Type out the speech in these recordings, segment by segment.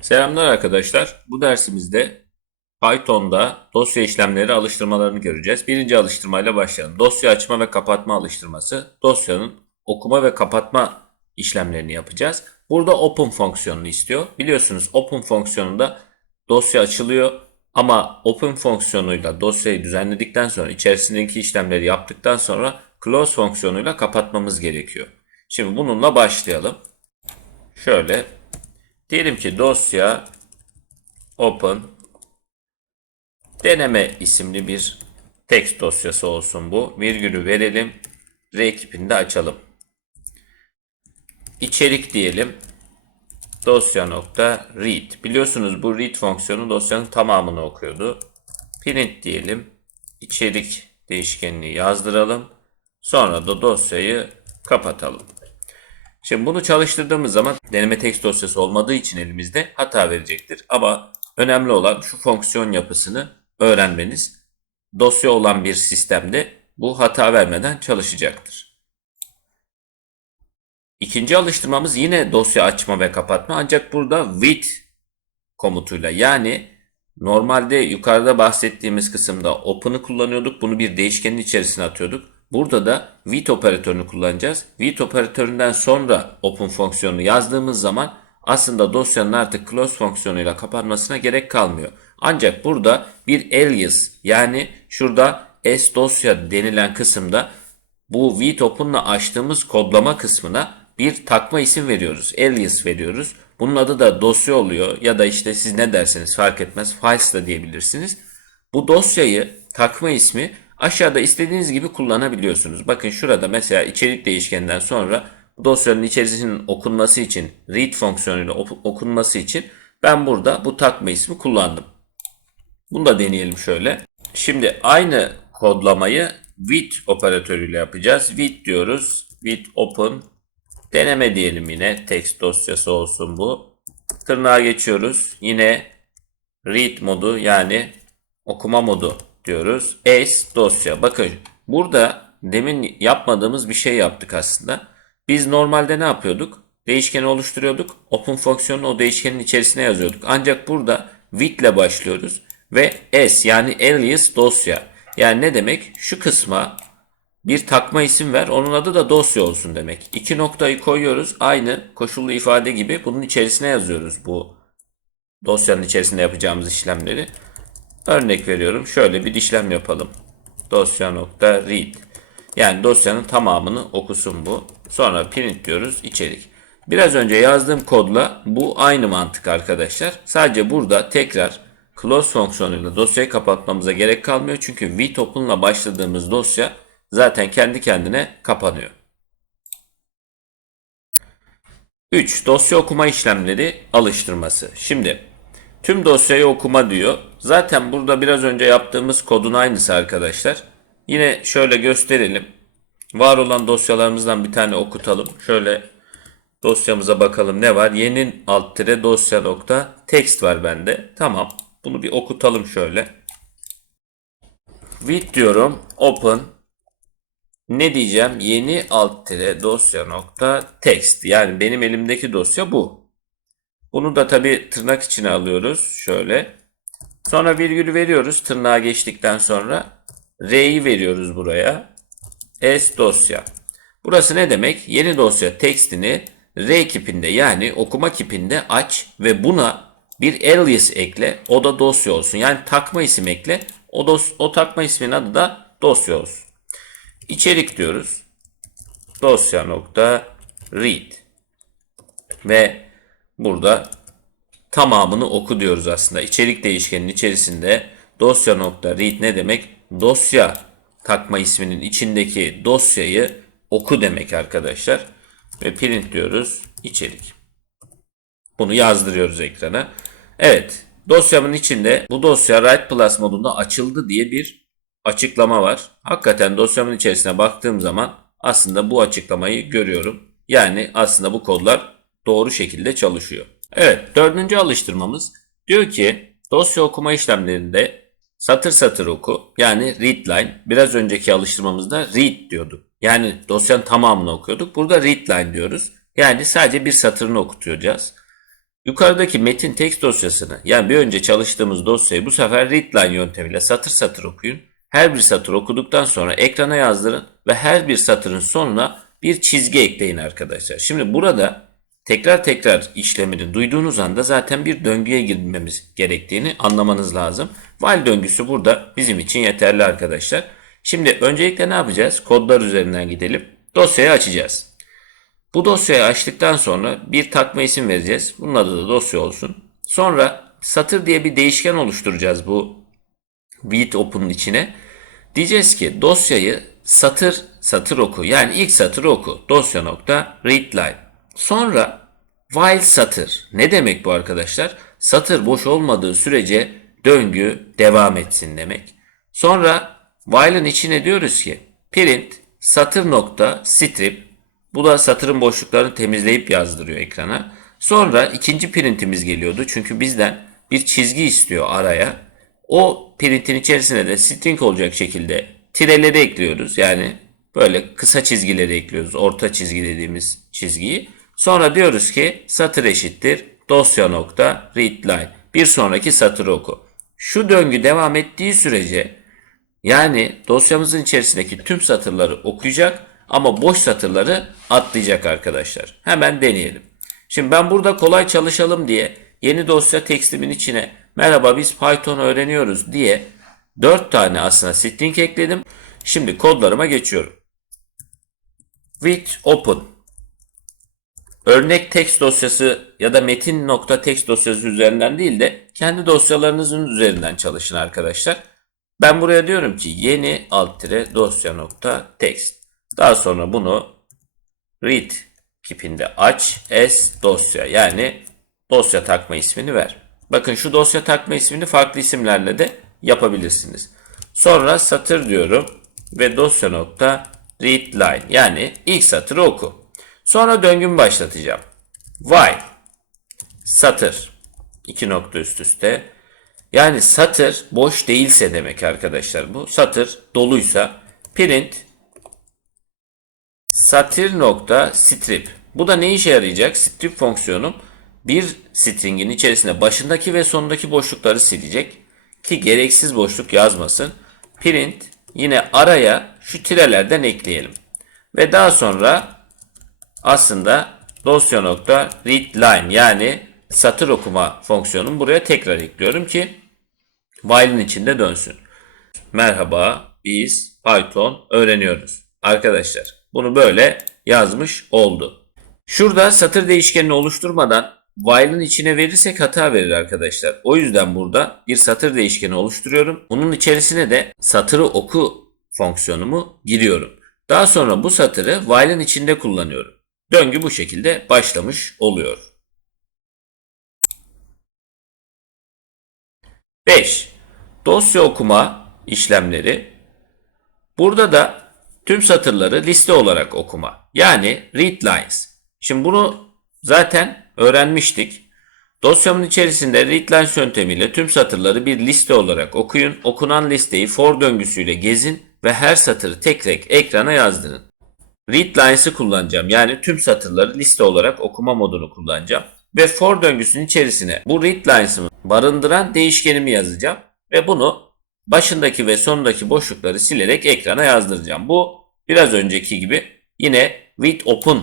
Selamlar arkadaşlar. Bu dersimizde Python'da dosya işlemleri alıştırmalarını göreceğiz. Birinci alıştırmayla başlayalım. Dosya açma ve kapatma alıştırması. Dosyanın okuma ve kapatma işlemlerini yapacağız. Burada open fonksiyonunu istiyor. Biliyorsunuz open fonksiyonunda dosya açılıyor ama open fonksiyonuyla dosyayı düzenledikten sonra içerisindeki işlemleri yaptıktan sonra close fonksiyonuyla kapatmamız gerekiyor. Şimdi bununla başlayalım. Şöyle Diyelim ki dosya open deneme isimli bir text dosyası olsun bu. Virgülü verelim. R ekibinde açalım. İçerik diyelim. Dosya nokta read. Biliyorsunuz bu read fonksiyonu dosyanın tamamını okuyordu. Print diyelim. İçerik değişkenini yazdıralım. Sonra da dosyayı kapatalım. Şimdi bunu çalıştırdığımız zaman deneme text dosyası olmadığı için elimizde hata verecektir. Ama önemli olan şu fonksiyon yapısını öğrenmeniz. Dosya olan bir sistemde bu hata vermeden çalışacaktır. İkinci alıştırmamız yine dosya açma ve kapatma ancak burada with komutuyla yani normalde yukarıda bahsettiğimiz kısımda open'ı kullanıyorduk. Bunu bir değişkenin içerisine atıyorduk. Burada da with operatörünü kullanacağız. With operatöründen sonra open fonksiyonunu yazdığımız zaman aslında dosyanın artık close fonksiyonuyla kapanmasına gerek kalmıyor. Ancak burada bir alias yani şurada s dosya denilen kısımda bu with open'la açtığımız kodlama kısmına bir takma isim veriyoruz. Alias veriyoruz. Bunun adı da dosya oluyor ya da işte siz ne derseniz fark etmez. Files da diyebilirsiniz. Bu dosyayı takma ismi aşağıda istediğiniz gibi kullanabiliyorsunuz. Bakın şurada mesela içerik değişkeninden sonra dosyanın içerisinin okunması için read fonksiyonuyla okunması için ben burada bu takma ismi kullandım. Bunu da deneyelim şöyle. Şimdi aynı kodlamayı with operatörüyle yapacağız. With diyoruz. With open deneme diyelim yine. Text dosyası olsun bu. Tırnağa geçiyoruz. Yine read modu yani okuma modu diyoruz. S dosya. Bakın burada demin yapmadığımız bir şey yaptık aslında. Biz normalde ne yapıyorduk? Değişkeni oluşturuyorduk. Open fonksiyonunu o değişkenin içerisine yazıyorduk. Ancak burada with ile başlıyoruz. Ve S yani alias dosya. Yani ne demek? Şu kısma bir takma isim ver. Onun adı da dosya olsun demek. İki noktayı koyuyoruz. Aynı koşullu ifade gibi bunun içerisine yazıyoruz bu dosyanın içerisinde yapacağımız işlemleri. Örnek veriyorum. Şöyle bir işlem yapalım. Dosya nokta read. Yani dosyanın tamamını okusun bu. Sonra print diyoruz içerik. Biraz önce yazdığım kodla bu aynı mantık arkadaşlar. Sadece burada tekrar close fonksiyonuyla dosyayı kapatmamıza gerek kalmıyor. Çünkü with open'la başladığımız dosya zaten kendi kendine kapanıyor. 3. Dosya okuma işlemleri alıştırması. Şimdi tüm dosyayı okuma diyor. Zaten burada biraz önce yaptığımız kodun aynısı arkadaşlar. Yine şöyle gösterelim. Var olan dosyalarımızdan bir tane okutalım. Şöyle dosyamıza bakalım ne var. Yeni alt tire dosya nokta text var bende. Tamam. Bunu bir okutalım şöyle. With diyorum. Open. Ne diyeceğim? Yeni alt tire dosya nokta text. Yani benim elimdeki dosya bu. Bunu da tabi tırnak içine alıyoruz. Şöyle. Sonra virgülü veriyoruz tırnağa geçtikten sonra. R'yi veriyoruz buraya. S dosya. Burası ne demek? Yeni dosya tekstini R kipinde yani okuma kipinde aç ve buna bir alias ekle. O da dosya olsun. Yani takma isim ekle. O, dos o takma ismin adı da dosya olsun. İçerik diyoruz. Dosya nokta read. Ve burada tamamını oku diyoruz aslında. İçerik değişkeninin içerisinde dosya nokta read ne demek? Dosya takma isminin içindeki dosyayı oku demek arkadaşlar. Ve print diyoruz içerik. Bunu yazdırıyoruz ekrana. Evet dosyamın içinde bu dosya write plus modunda açıldı diye bir açıklama var. Hakikaten dosyamın içerisine baktığım zaman aslında bu açıklamayı görüyorum. Yani aslında bu kodlar doğru şekilde çalışıyor. Evet dördüncü alıştırmamız diyor ki dosya okuma işlemlerinde satır satır oku yani read line biraz önceki alıştırmamızda read diyorduk. Yani dosyanın tamamını okuyorduk. Burada read line diyoruz. Yani sadece bir satırını okutacağız. yukarıdaki metin text dosyasını yani bir önce çalıştığımız dosyayı bu sefer readline yöntemiyle satır satır okuyun. Her bir satır okuduktan sonra ekrana yazdırın ve her bir satırın sonuna bir çizgi ekleyin arkadaşlar. Şimdi burada tekrar tekrar işlemini duyduğunuz anda zaten bir döngüye girmemiz gerektiğini anlamanız lazım. While döngüsü burada bizim için yeterli arkadaşlar. Şimdi öncelikle ne yapacağız? Kodlar üzerinden gidelim. Dosyayı açacağız. Bu dosyayı açtıktan sonra bir takma isim vereceğiz. Bunun adı da dosya olsun. Sonra satır diye bir değişken oluşturacağız bu read open'ın içine. Diyeceğiz ki dosyayı satır satır oku. Yani ilk satırı oku. Dosya nokta readline. Sonra while satır. Ne demek bu arkadaşlar? Satır boş olmadığı sürece döngü devam etsin demek. Sonra while'ın içine diyoruz ki print satır nokta strip bu da satırın boşluklarını temizleyip yazdırıyor ekrana. Sonra ikinci printimiz geliyordu. Çünkü bizden bir çizgi istiyor araya. O printin içerisine de string olacak şekilde tireleri ekliyoruz. Yani böyle kısa çizgileri ekliyoruz. Orta çizgi dediğimiz çizgiyi. Sonra diyoruz ki satır eşittir dosya nokta readline. Bir sonraki satırı oku. Şu döngü devam ettiği sürece yani dosyamızın içerisindeki tüm satırları okuyacak ama boş satırları atlayacak arkadaşlar. Hemen deneyelim. Şimdi ben burada kolay çalışalım diye yeni dosya tekstimin içine merhaba biz Python öğreniyoruz diye 4 tane aslında string ekledim. Şimdi kodlarıma geçiyorum. With open örnek text dosyası ya da metin.txt dosyası üzerinden değil de kendi dosyalarınızın üzerinden çalışın arkadaşlar. Ben buraya diyorum ki yeni alt tire dosya nokta text. Daha sonra bunu read kipinde aç as dosya yani dosya takma ismini ver. Bakın şu dosya takma ismini farklı isimlerle de yapabilirsiniz. Sonra satır diyorum ve dosya nokta read line yani ilk satırı oku. Sonra döngümü başlatacağım. While satır iki nokta üst üste yani satır boş değilse demek arkadaşlar bu. Satır doluysa print satır nokta strip. Bu da ne işe yarayacak? Strip fonksiyonum bir stringin içerisinde başındaki ve sonundaki boşlukları silecek ki gereksiz boşluk yazmasın. Print yine araya şu tirelerden ekleyelim. Ve daha sonra aslında dosya nokta read line yani satır okuma fonksiyonunu buraya tekrar ekliyorum ki while'ın içinde dönsün. Merhaba biz Python öğreniyoruz. Arkadaşlar bunu böyle yazmış oldu. Şurada satır değişkenini oluşturmadan while'ın içine verirsek hata verir arkadaşlar. O yüzden burada bir satır değişkeni oluşturuyorum. Bunun içerisine de satırı oku fonksiyonumu giriyorum. Daha sonra bu satırı while'ın içinde kullanıyorum. Döngü bu şekilde başlamış oluyor. 5. Dosya okuma işlemleri. Burada da tüm satırları liste olarak okuma. Yani read lines. Şimdi bunu zaten öğrenmiştik. Dosyamın içerisinde readlines yöntemiyle tüm satırları bir liste olarak okuyun. Okunan listeyi for döngüsüyle gezin ve her satırı tek tek ekrana yazdırın. Readlines'ı kullanacağım. Yani tüm satırları liste olarak okuma modunu kullanacağım. Ve for döngüsünün içerisine bu readlines'ımı barındıran değişkenimi yazacağım. Ve bunu başındaki ve sonundaki boşlukları silerek ekrana yazdıracağım. Bu biraz önceki gibi yine with open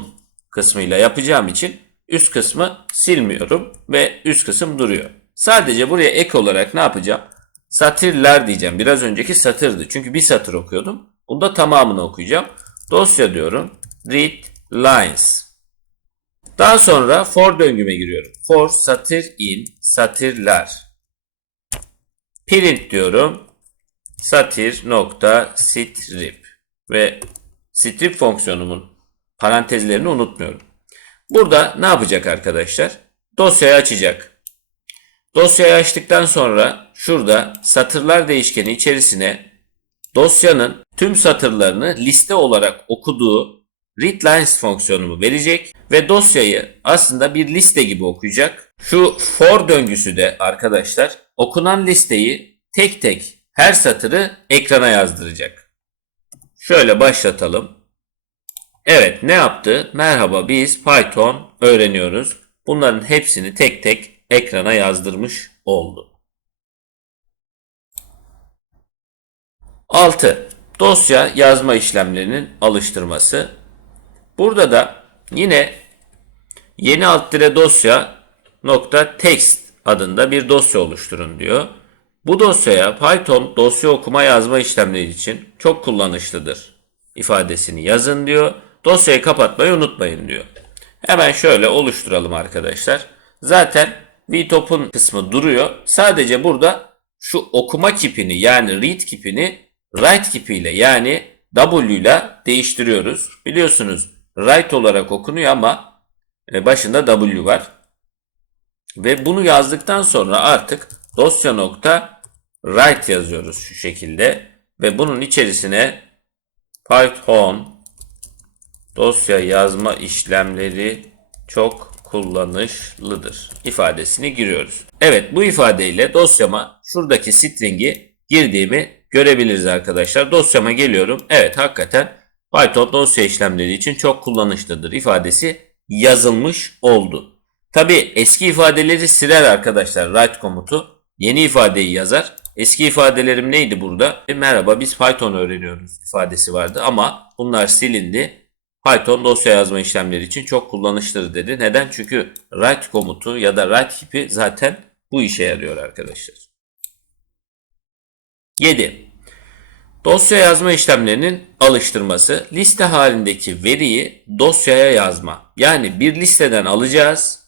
kısmıyla yapacağım için üst kısmı silmiyorum ve üst kısım duruyor. Sadece buraya ek olarak ne yapacağım? Satırlar diyeceğim. Biraz önceki satırdı. Çünkü bir satır okuyordum. Bunda tamamını okuyacağım. Dosya diyorum. Read lines. Daha sonra for döngüme giriyorum. For satır in satırlar. Print diyorum. Satır nokta strip ve strip fonksiyonumun parantezlerini unutmuyorum. Burada ne yapacak arkadaşlar? Dosyayı açacak. Dosyayı açtıktan sonra şurada satırlar değişkeni içerisine dosyanın tüm satırlarını liste olarak okuduğu readlines fonksiyonumu verecek ve dosyayı aslında bir liste gibi okuyacak. Şu for döngüsü de arkadaşlar okunan listeyi tek tek her satırı ekrana yazdıracak. Şöyle başlatalım. Evet ne yaptı? Merhaba biz Python öğreniyoruz. bunların hepsini tek tek ekrana yazdırmış oldu. 6. Dosya yazma işlemlerinin alıştırması. Burada da yine yeni alt dire dosya nokta text adında bir dosya oluşturun diyor. Bu dosyaya Python dosya okuma yazma işlemleri için çok kullanışlıdır ifadesini yazın diyor. Dosyayı kapatmayı unutmayın diyor. Hemen şöyle oluşturalım arkadaşlar. Zaten VTOP'un kısmı duruyor. Sadece burada şu okuma kipini yani read kipini write kipiyle yani W ile değiştiriyoruz. Biliyorsunuz write olarak okunuyor ama e, başında W var. Ve bunu yazdıktan sonra artık dosya nokta write yazıyoruz şu şekilde. Ve bunun içerisine Python dosya yazma işlemleri çok kullanışlıdır ifadesini giriyoruz. Evet bu ifadeyle dosyama şuradaki string'i girdiğimi görebiliriz arkadaşlar. Dosyama geliyorum. Evet hakikaten Python dosya işlemleri için çok kullanışlıdır ifadesi yazılmış oldu. Tabi eski ifadeleri siler arkadaşlar write komutu. Yeni ifadeyi yazar. Eski ifadelerim neydi burada? E, merhaba biz Python öğreniyoruz ifadesi vardı ama bunlar silindi. Python dosya yazma işlemleri için çok kullanışlıdır dedi. Neden? Çünkü write komutu ya da write kipi zaten bu işe yarıyor arkadaşlar. 7. Dosya yazma işlemlerinin alıştırması. Liste halindeki veriyi dosyaya yazma. Yani bir listeden alacağız.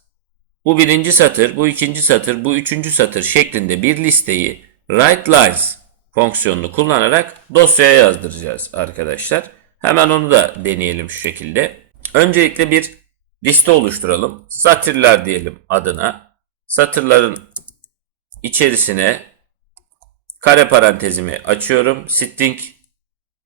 Bu birinci satır, bu ikinci satır, bu üçüncü satır şeklinde bir listeyi write lines fonksiyonunu kullanarak dosyaya yazdıracağız arkadaşlar. Hemen onu da deneyelim şu şekilde. Öncelikle bir liste oluşturalım. Satırlar diyelim adına. Satırların içerisine kare parantezimi açıyorum. String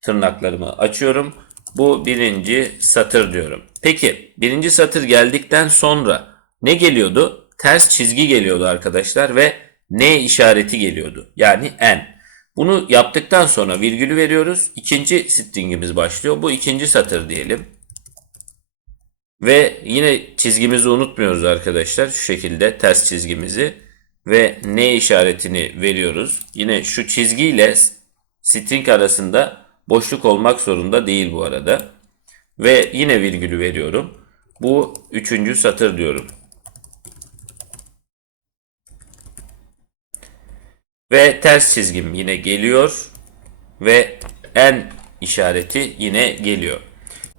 tırnaklarımı açıyorum. Bu birinci satır diyorum. Peki birinci satır geldikten sonra ne geliyordu? Ters çizgi geliyordu arkadaşlar ve N işareti geliyordu. Yani N. Bunu yaptıktan sonra virgülü veriyoruz. İkinci stringimiz başlıyor. Bu ikinci satır diyelim. Ve yine çizgimizi unutmuyoruz arkadaşlar. Şu şekilde ters çizgimizi ve N işaretini veriyoruz. Yine şu çizgiyle string arasında boşluk olmak zorunda değil bu arada. Ve yine virgülü veriyorum. Bu üçüncü satır diyorum. Ve ters çizgim yine geliyor. Ve en işareti yine geliyor.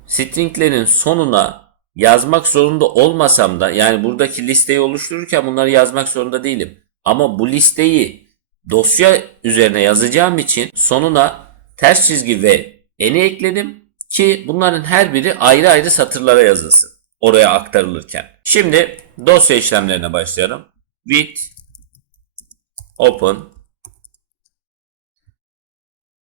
Stringlerin sonuna yazmak zorunda olmasam da yani buradaki listeyi oluştururken bunları yazmak zorunda değilim. Ama bu listeyi dosya üzerine yazacağım için sonuna ters çizgi ve eni ekledim ki bunların her biri ayrı ayrı satırlara yazılsın. Oraya aktarılırken. Şimdi dosya işlemlerine başlayalım. With open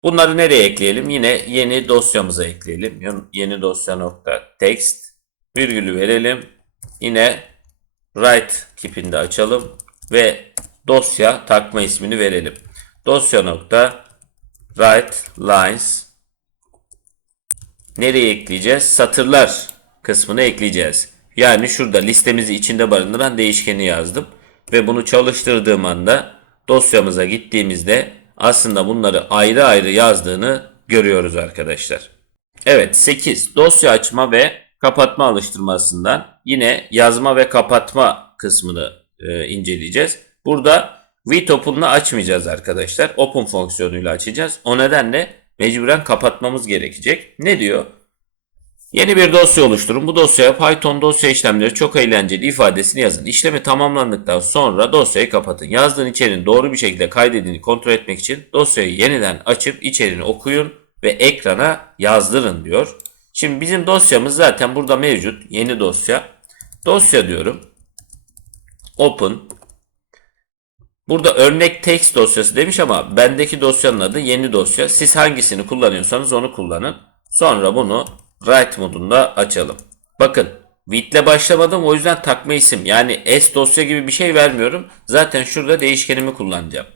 Bunları nereye ekleyelim? Yine yeni dosyamıza ekleyelim. Yeni dosya nokta text virgülü verelim. Yine write kipinde açalım ve dosya takma ismini verelim. Dosya nokta write lines nereye ekleyeceğiz? Satırlar kısmını ekleyeceğiz. Yani şurada listemizi içinde barındıran değişkeni yazdım ve bunu çalıştırdığım anda dosyamıza gittiğimizde aslında bunları ayrı ayrı yazdığını görüyoruz arkadaşlar. Evet 8 dosya açma ve kapatma alıştırmasından yine yazma ve kapatma kısmını e, inceleyeceğiz. Burada VTOP'unla açmayacağız arkadaşlar. Open fonksiyonuyla açacağız. O nedenle mecburen kapatmamız gerekecek. Ne diyor? Yeni bir dosya oluşturun. Bu dosyaya Python dosya işlemleri çok eğlenceli ifadesini yazın. İşlemi tamamlandıktan sonra dosyayı kapatın. Yazdığın içeriğin doğru bir şekilde kaydedildiğini kontrol etmek için dosyayı yeniden açıp içeriğini okuyun ve ekrana yazdırın diyor. Şimdi bizim dosyamız zaten burada mevcut. Yeni dosya. Dosya diyorum. Open. Burada örnek text dosyası demiş ama bendeki dosyanın adı yeni dosya. Siz hangisini kullanıyorsanız onu kullanın. Sonra bunu write modunda açalım. Bakın with başlamadım o yüzden takma isim yani s dosya gibi bir şey vermiyorum. Zaten şurada değişkenimi kullanacağım.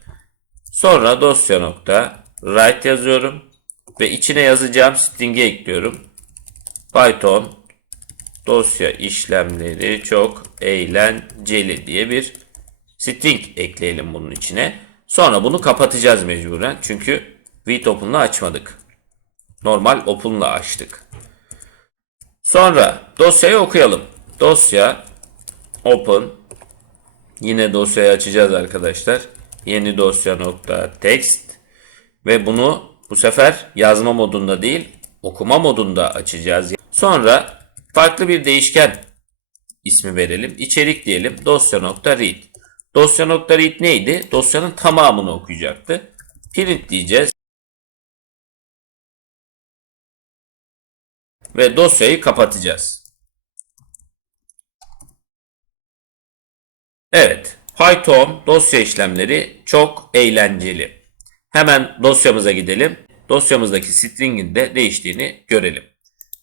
Sonra dosya nokta write yazıyorum ve içine yazacağım string'i ekliyorum. Python dosya işlemleri çok eğlenceli diye bir string ekleyelim bunun içine. Sonra bunu kapatacağız mecburen. Çünkü with open'la açmadık. Normal open'la açtık. Sonra dosyayı okuyalım. Dosya open yine dosyayı açacağız arkadaşlar. Yeni dosya nokta text ve bunu bu sefer yazma modunda değil okuma modunda açacağız. Sonra farklı bir değişken ismi verelim. İçerik diyelim dosya.read. Dosya.read neydi? Dosyanın tamamını okuyacaktı. Print diyeceğiz. Ve dosyayı kapatacağız. Evet, Python dosya işlemleri çok eğlenceli. Hemen dosyamıza gidelim. Dosyamızdaki string'in de değiştiğini görelim.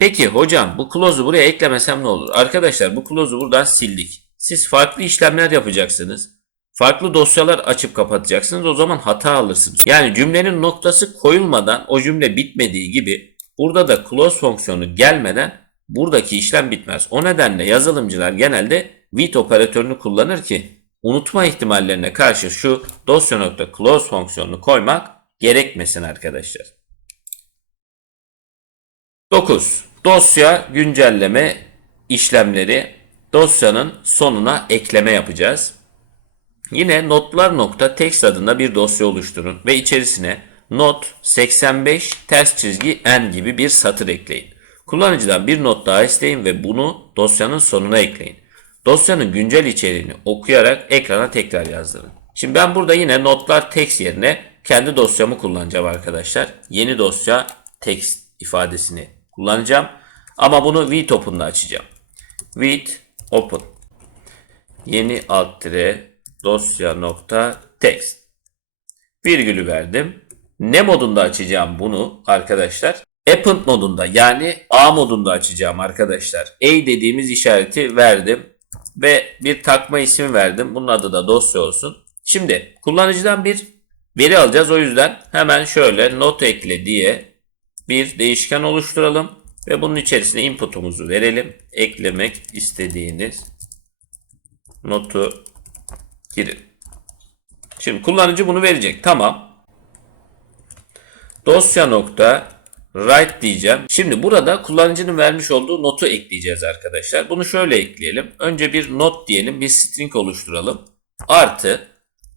Peki hocam bu clause'u buraya eklemesem ne olur? Arkadaşlar bu clause'u buradan sildik. Siz farklı işlemler yapacaksınız. Farklı dosyalar açıp kapatacaksınız. O zaman hata alırsınız. Yani cümlenin noktası koyulmadan o cümle bitmediği gibi burada da clause fonksiyonu gelmeden buradaki işlem bitmez. O nedenle yazılımcılar genelde with operatörünü kullanır ki unutma ihtimallerine karşı şu dosya.close fonksiyonunu koymak gerekmesin arkadaşlar. 9. Dosya güncelleme işlemleri dosyanın sonuna ekleme yapacağız. Yine notlar.text adında bir dosya oluşturun ve içerisine not 85 ters çizgi n gibi bir satır ekleyin. Kullanıcıdan bir not daha isteyin ve bunu dosyanın sonuna ekleyin. Dosyanın güncel içeriğini okuyarak ekrana tekrar yazdırın. Şimdi ben burada yine notlar text yerine kendi dosyamı kullanacağım arkadaşlar. Yeni dosya text ifadesini kullanacağım. Ama bunu with open'da açacağım. With open. Yeni alt tire dosya nokta text. Virgülü verdim. Ne modunda açacağım bunu arkadaşlar? Append modunda yani A modunda açacağım arkadaşlar. A dediğimiz işareti verdim ve bir takma isim verdim. Bunun adı da dosya olsun. Şimdi kullanıcıdan bir veri alacağız. O yüzden hemen şöyle not ekle diye bir değişken oluşturalım ve bunun içerisine input'umuzu verelim. Eklemek istediğiniz notu girin. Şimdi kullanıcı bunu verecek. Tamam. Dosya nokta write diyeceğim. Şimdi burada kullanıcının vermiş olduğu notu ekleyeceğiz arkadaşlar. Bunu şöyle ekleyelim. Önce bir not diyelim. Bir string oluşturalım. Artı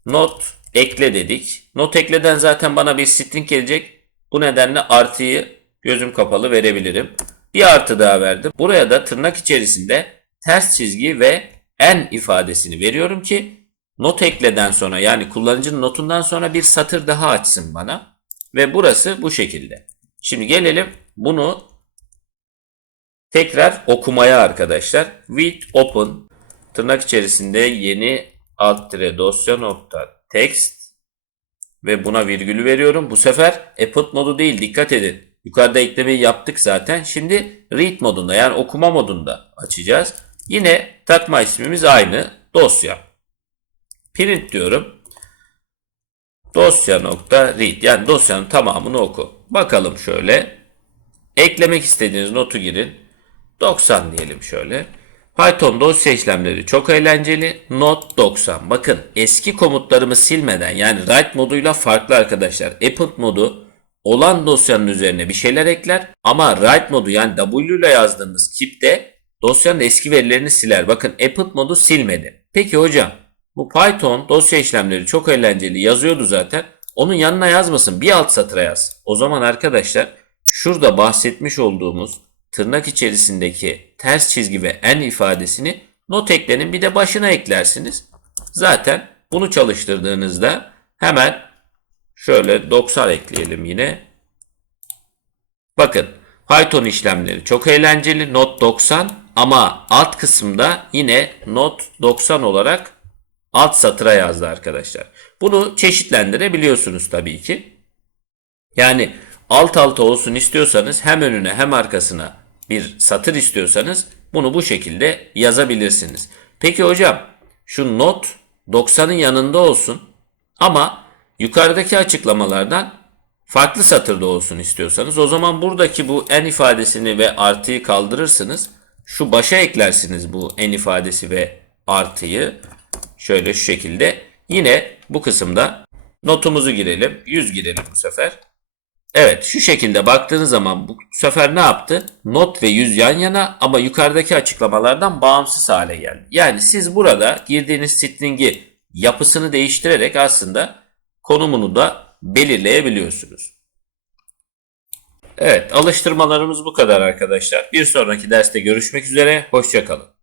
not ekle dedik. Not ekleden zaten bana bir string gelecek. Bu nedenle artıyı gözüm kapalı verebilirim. Bir artı daha verdim. Buraya da tırnak içerisinde ters çizgi ve n ifadesini veriyorum ki not ekleden sonra yani kullanıcının notundan sonra bir satır daha açsın bana. Ve burası bu şekilde. Şimdi gelelim bunu tekrar okumaya arkadaşlar. With open tırnak içerisinde yeni alt dosya nokta text ve buna virgülü veriyorum. Bu sefer append modu değil dikkat edin. Yukarıda eklemeyi yaptık zaten. Şimdi read modunda yani okuma modunda açacağız. Yine takma ismimiz aynı dosya. Print diyorum. Dosya nokta read yani dosyanın tamamını oku. Bakalım şöyle. Eklemek istediğiniz notu girin. 90 diyelim şöyle. Python dosya işlemleri çok eğlenceli. Not 90. Bakın eski komutlarımı silmeden yani write moduyla farklı arkadaşlar. Append modu olan dosyanın üzerine bir şeyler ekler. Ama write modu yani W ile yazdığımız keep'te dosyanın eski verilerini siler. Bakın append modu silmedi. Peki hocam bu Python dosya işlemleri çok eğlenceli yazıyordu zaten. Onun yanına yazmasın bir alt satıra yaz. O zaman arkadaşlar şurada bahsetmiş olduğumuz tırnak içerisindeki ters çizgi ve n ifadesini not eklenin bir de başına eklersiniz. Zaten bunu çalıştırdığınızda hemen şöyle 90 ekleyelim yine. Bakın Python işlemleri çok eğlenceli not 90 ama alt kısımda yine not 90 olarak alt satıra yazdı arkadaşlar. Bunu çeşitlendirebiliyorsunuz tabii ki. Yani alt alta olsun istiyorsanız hem önüne hem arkasına bir satır istiyorsanız bunu bu şekilde yazabilirsiniz. Peki hocam şu not 90'ın yanında olsun ama yukarıdaki açıklamalardan farklı satırda olsun istiyorsanız o zaman buradaki bu n ifadesini ve artıyı kaldırırsınız. Şu başa eklersiniz bu en ifadesi ve artıyı. Şöyle şu şekilde. Yine bu kısımda notumuzu girelim. 100 girelim bu sefer. Evet şu şekilde baktığınız zaman bu sefer ne yaptı? Not ve yüz yan yana ama yukarıdaki açıklamalardan bağımsız hale geldi. Yani siz burada girdiğiniz stringi yapısını değiştirerek aslında konumunu da belirleyebiliyorsunuz. Evet alıştırmalarımız bu kadar arkadaşlar. Bir sonraki derste görüşmek üzere. Hoşçakalın.